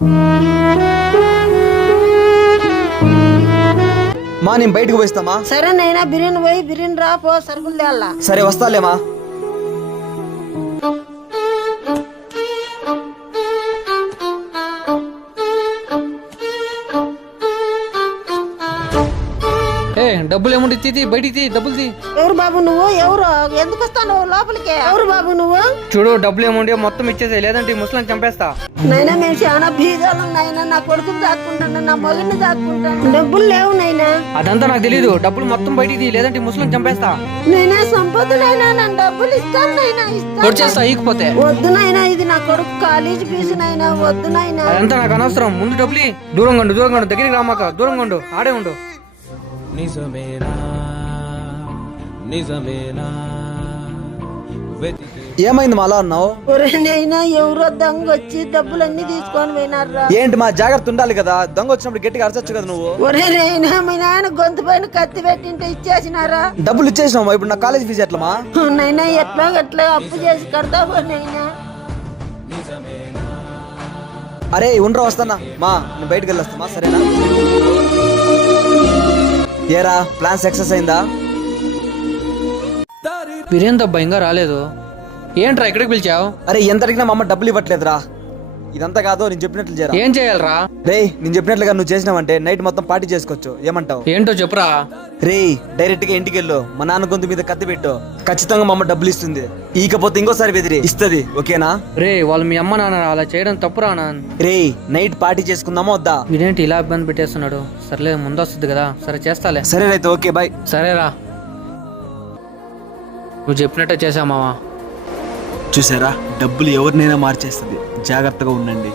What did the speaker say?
మా నేను బయటకు పోయిస్తామా? సరే నైనా బిర్యానీ పోయి బిర్యానీ రా పో సరుకులు తేళ్ళ. సరే వస్తాలేమా. డబ్బులు ఏముండి తీ బయటికి తీ, డబ్బులు తీ. ఎవరు బాబు నువ్వు? ఎవరు? ఎందుకు వస్తాను లోపలికి? ఎవరు బాబు నువ్వు? చూడు డబ్బులు ఏముండి మొత్తం ఇచ్చేసే, లేదంటే ముసలిని చంపేస్తా. నైనా మేము చాలా బీదాలు నైనా. నా కొడుకుని దాక్కుంటాను, నా మొగిని దాక్కుంటాను. డబ్బులు లేవు నైనా. అదంతా నాకు తెలీదు. డబ్బులు మొత్తం బయటికి తీ, లేదంటే ముసలిని చంపేస్తా. నైనా సంపద నైనా, నన్ను డబ్బులు ఇస్తాను నైనా, వచ్చేస్తా ఈకపోతే. వద్దు నైనా, ఇది నా కొడుకు కాలేజీ ఫీజు నైనా, వద్దు నైనా. అదంతా నాకు అనవసరం. ముందు డబ్బులు దూరంగా ఉండు, దూరంగా ఉండు, దగ్గరికి రామాక, దూరంగా ఉండు, ఆడే ఉండు. ఏమైంది మా అలా అన్నావు? నైనా ఎవరో దొంగ వచ్చి డబ్బులన్నీ తీసుకొని పోయినారా. ఏంటి మా జాగ్రత్త ఉండాలి కదా, దొంగ వచ్చినప్పుడు గట్టిగా అరచొచ్చు కదా నువ్వు. ఒరే నైనా మీ నాయన గొంతు పైన కత్తి పెట్టింటే ఇచ్చేసినారా? డబ్బులు ఇచ్చేసినావు, ఇప్పుడు నా కాలేజ్ ఫీజు ఎట్లమా? నైనా ఎట్లా అట్లా అప్పు చేసి కడతావా నైనా? అరే ఉండరా, వస్తానా మా, నేను బయటకు వెళ్ళొస్తామా? సరేనా? ఏరా ప్లాన్ సక్సెస్ అయిందా? బిర్యానీ దబ్బా ఇంకా రాలేదు. ఏంట్రా ఇక్కడికి పిలిచావు? అరే ఎంత అడిగినా మా అమ్మ డబ్బులు ఇవ్వట్లేదురా. ఇదంతా కాదు, నేను చెప్పినట్లు చేయరా. ఏం చేయాలరా? రే నేను చెప్పినట్లుగా నువ్వు చేసినావంటే నైట్ మొత్తం పార్టీ చేసుకోవచ్చు, ఏమంటావు? ఏంటో చెప్పురా. రే డైరెక్ట్ గా ఇంటికి వెళ్ళు, మా నాన్న గొంతు మీద కత్తి పెట్టు, ఖచ్చితంగా మా అమ్మ డబ్బులు ఇస్తుంది. ఇకపోతే ఇంకోసారి బెదిరి ఇస్తుంది, ఓకేనా? రే వాళ్ళు మీ అమ్మ నాన్న అలా చేయడం తప్పురా. రే నైట్ పార్టీ చేసుకుందామా వద్దా? వీడేంటి ఇలా ఇబ్బంది పెట్టేస్తున్నాడు? సర్లే ముందు వస్తుంది కదా, సరే చేస్తాలే. సరే అయితే ఓకే బాయ్. సరేరా, నువ్వు చెప్పినట్టే చేసావు మావా. చూసారా, డబ్బులు ఎవరినైనా మార్చేస్తుంది, జాగ్రత్తగా ఉండండి.